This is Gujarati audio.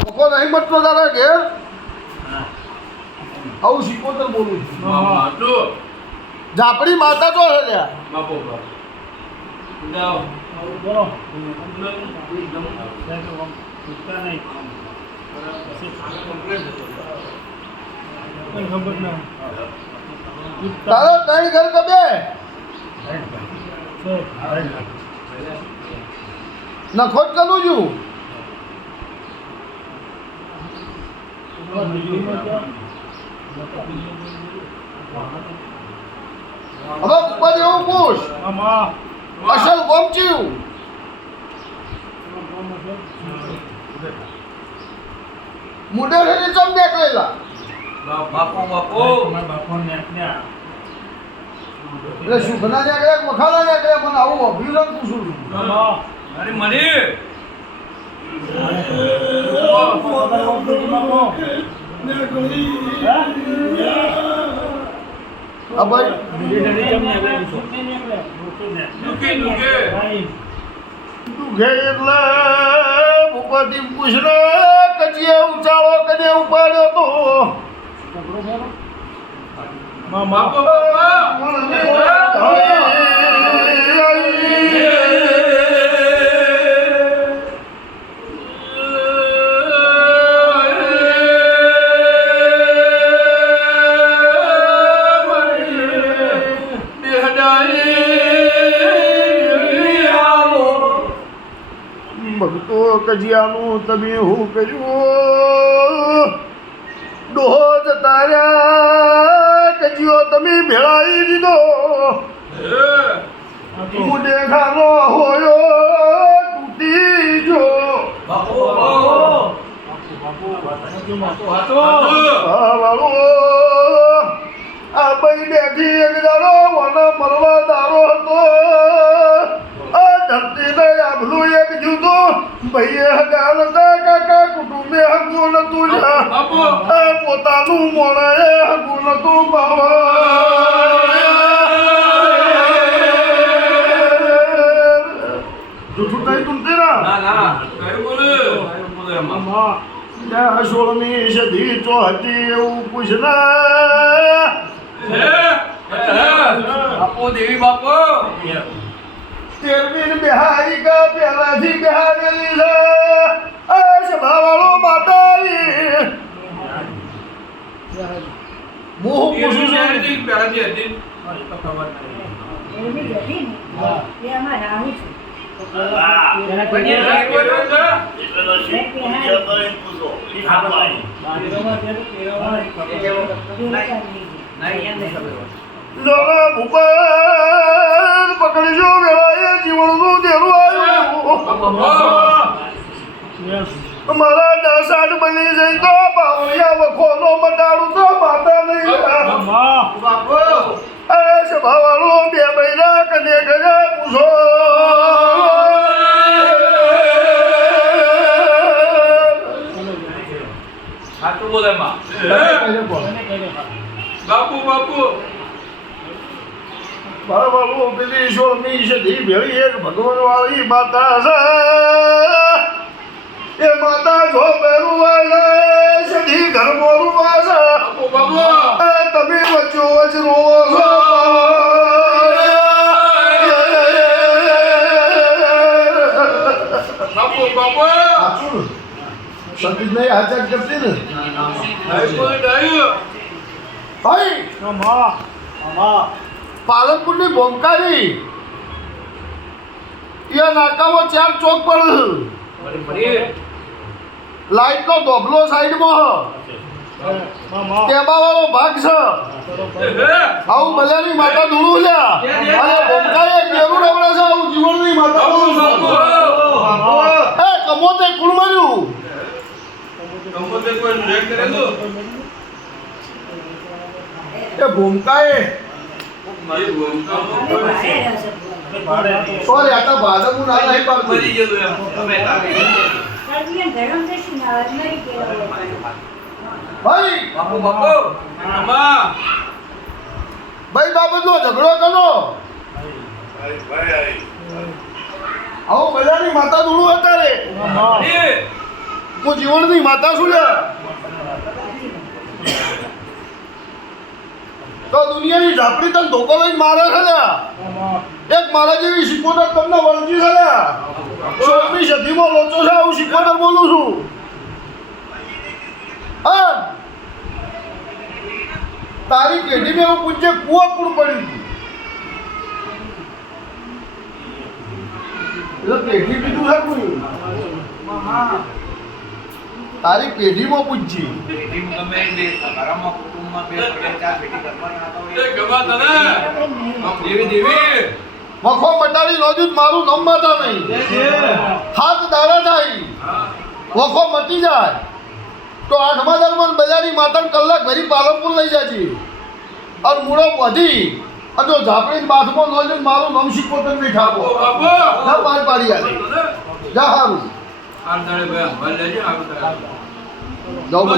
કોકો નહીં બચતો તારા ઘેર આવું શીખોતર બોલું છું ઝાપડી માતા તો હે લ્યા તારો ત્રણ ઘર કબે નખોટ કરું છું હવે ઉપર એવું પૂછ અસલ કોમ થયું મુડે રેને ચમ નીકળેલા એટલે સુખના નીકળ્યા મખાના નીકળ્યા મને આવું અભિનંદન પૂછું છું અરે મને હા ભાઈ દુખે એટલે ઉપરથી પૂછને કચીએ ઉચાળો કને ઉપાડ્યો તો ભક્તો કજિયાનું તમે હું કર્યું ડોહો જતા રહ્યા કજિયો તમે ભેળાઈ દીધો મુડે ખાનો હોયો તૂટી જો આ ભાઈ બેઠી એક દાડો મને મરવા દારો હતો ધરતીને આભલું એક જુદો ભાઈએ હગાલ કાકા કુટુંબે હગું નતું પોતાનું મોણાએ હગું નતું જૂઠું નહીં તુમતી ના સોળમી સદી ચોહતી એવું પૂછને બાપો દેવી બાપો તેરમીન બિહારી કા પહેલાથી બિહારેલી છે આ સભાવાળો માતાજી મોહ પૂછું છું પહેલાથી હતી જોરા ભૂપર પકડજો વેળાએ જીવનનું દેરું આવ્યું મારા દાસાડ બની જઈ તો પાવડિયા વખોનો મટાડું તો માતા નહીં એ સભાવાળો બે મહિના કને કને પૂછો સાચું બોલે માં બાપુ બાપુ બાબુ પેલી સોની સદી ભેળી એક ભગવાન વાળી માતા છે એ માતા જો પહેરું વાળે સદી ઘર મોરું વાળે બાપુ તમે વચ્ચો વચ્ચ રોવો છો બાપુ બાપુ સતી નહીં હાજર કરતી ને ભાઈ પાલનપુરની ભોમકારી એ નાકામાં ચાર ચોક પર લાઈટ નો ધોબલો સાઈડમાં ટેબા વાળો ભાગ છે આવું બજારની માતા ધૂળું લ્યા અને ભોમકારી એક જરૂર આપણે છે આવું જીવનની માતા એ કમોતે કુળ માર્યું એ ભૂમકાએ સોરી आता भाजपून आला हे पार मरी गेलो તમે ભાઈ બાપુ બાપુ અમ્મા ભાઈ બાબતનો ઝઘડો કરો આવો બધાની માતા ધૂળું હતા રે હું જીવનની માતા છું લે તો દુનિયાની ઝાપડી તને ધોકો લઈને મારે છે લે એક મારા જેવી શીખોતર તમને વળગી છે લે 16મી સદીમાં લોચો છે હું શીખોતર બોલું છું હા તારી પેઢીને એવું પૂછે કુવા કુડ પડી એટલે પેઢી પીધું છે કોઈ તારી પેઢીમાં પૂછજી એ ગવા તને દેવી દેવી મખો મટાડી નોંધ્યું મારું નામ માતા નહીં હાથ દાડા થાય વખો મટી જાય તો 8મા દરમિયાન બજારી માતાને કલાક ભરી પાલનપુર લઈ જાય છે અને મૂળો વધી અને જો ઝાપડીને બાથમાં નોંધ્યું મારું નામ શીખોતર નહીં ઠાકો બાપુ ના પાર પાડી આલે જા હારું આ દાડે ભાઈ લેજે આ જાઓ